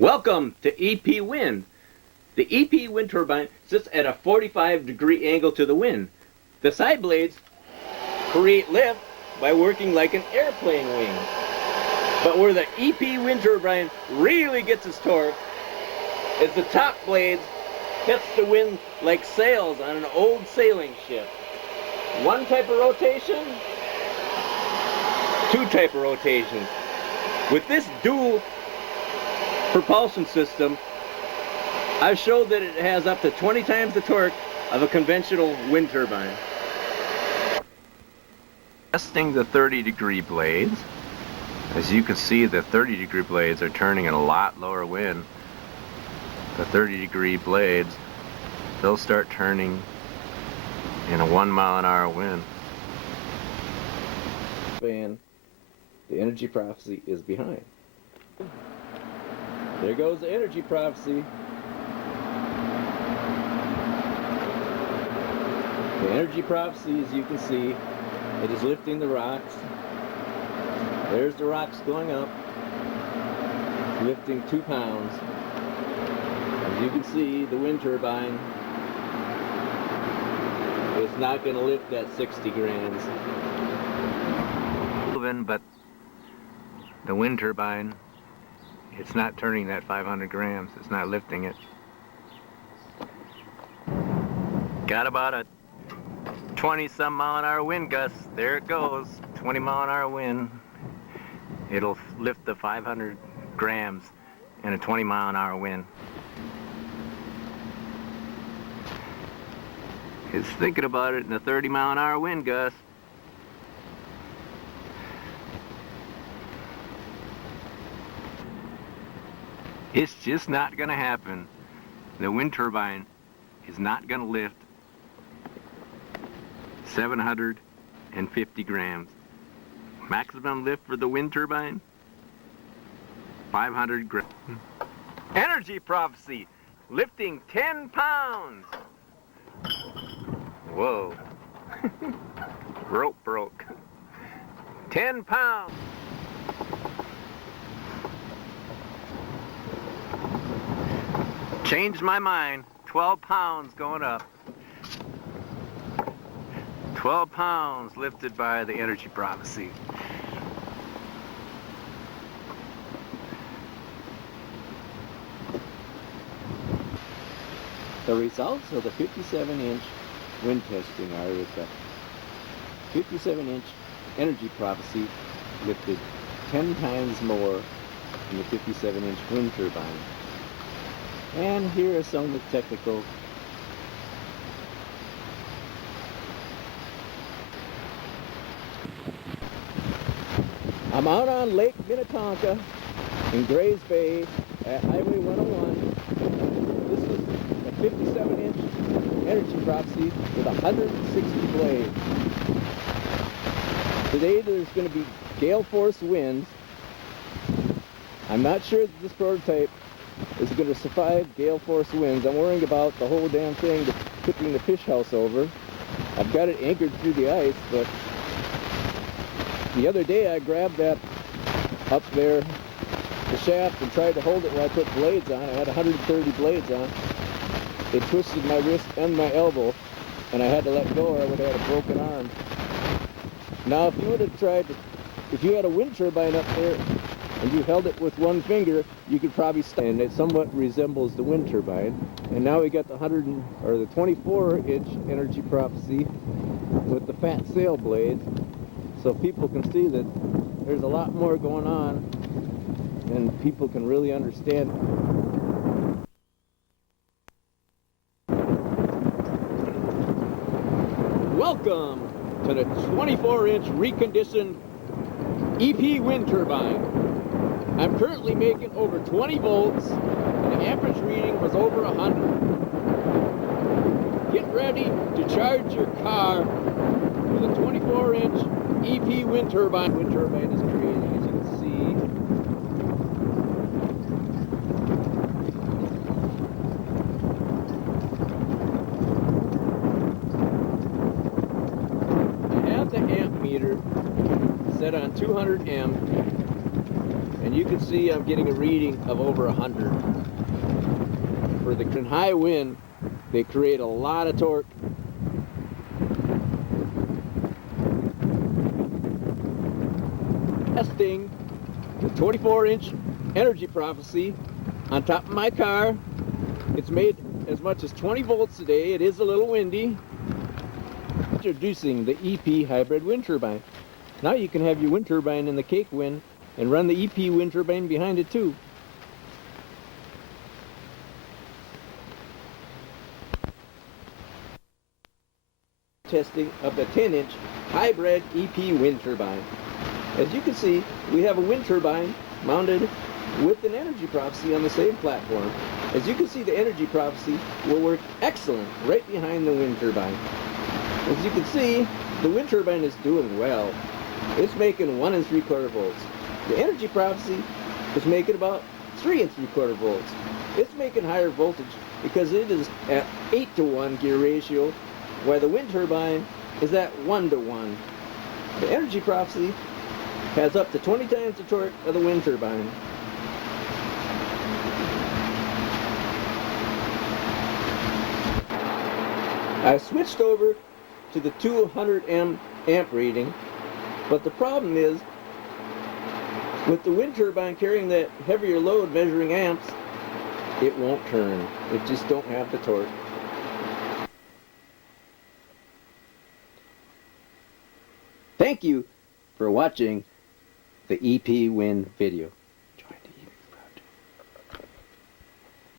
Welcome to EP Wind. The EP wind turbine sits at a 45-degree angle to the wind. The side blades create lift by working like an airplane wing. But where the EP wind turbine really gets its torque is the top blades catch the wind like sails on an old sailing ship. One type of rotation, two type of rotations. With this dual propulsion system, I've showed that it has up to 20 times the torque of a conventional wind turbine. Testing the 30-degree blades. As you can see, the 30-degree blades are turning at a lot lower wind. The 30-degree blades, they'll start turning in a 1-mile-an-hour wind. And the energy prophecy is behind. There goes the energy prophecy. The energy prophecy, as you can see, it is lifting the rocks. There's the rocks going up, lifting 2 pounds. As you can see, the wind turbine is not going to lift that 60 grams. But the wind turbine, it's not turning that 500 grams. It's not lifting it. Got about a 20-some mile-an-hour wind gust. There it goes. 20-mile-an-hour wind. It'll lift the 500 grams in a 20-mile-an-hour wind. It's thinking about it in a 30-mile-an-hour wind gust. It's just not going to happen. The wind turbine is not going to lift 750 grams. Maximum lift for the wind turbine, 500 grams. Energy prophecy, lifting 10 pounds. Whoa. Rope broke. 10 pounds. Changed my mind. 12 pounds going up. 12 pounds lifted by the energy prophecy. The results of the 57-inch wind testing are that the 57-inch energy prophecy lifted 10 times more than the 57-inch wind turbine. And here are some of the technical I'm out on Lake Minnetonka in Grays Bay at Highway 101. This is a 57-inch energy prophecy with 160 blades. Today there's going to be gale force winds. I'm not sure that this prototype is going to survive gale force winds. I'm worrying about the whole damn thing tipping the fish house over. I've got it anchored through the ice, but the other day I grabbed that up there, the shaft, and tried to hold it while I put blades on. I had 130 blades on. It twisted my wrist and my elbow, and I had to let go or I would have had a broken arm. Now if you would have tried, if you had a wind turbine up there and you held it with one finger, you could probably stand. It somewhat resembles the wind turbine. And now we got the 24-inch energy prophecy with the fat sail blades, so people can see that there's a lot more going on and people can really understand. Welcome to the 24-inch reconditioned EP wind turbine. I'm currently making over 20 volts, and the amperage reading was over 100. Get ready to charge your car with a 24-inch EP wind turbine. Wind turbine is crazy, as you can see. I have the amp meter set on 200 amp. and you can see I'm getting a reading of over 100. For the high wind, they create a lot of torque. Testing the 24-inch Energy Prophecy on top of my car. It's made as much as 20 volts today. It is a little windy. Introducing the EP hybrid wind turbine. Now you can have your wind turbine in the cake wind and run the EP wind turbine behind it too. Testing of the 10-inch hybrid EP wind turbine. As you can see, we have a wind turbine mounted with an Energy Prophecy on the same platform. As you can see, the Energy Prophecy will work excellent right behind the wind turbine. As you can see, the wind turbine is doing well. It's making 1 3/4 volts. The Energy Prophecy is making about 3 3/4 volts. It's making higher voltage because it is at 8-to-1 gear ratio, while the wind turbine is at 1-to-1. The Energy Prophecy has up to 20 times the torque of the wind turbine. I switched over to the 200 amp rating, but the problem is with the wind turbine carrying that heavier load measuring amps, it won't turn. It just don't have the torque. Thank you for watching the EP Wind video.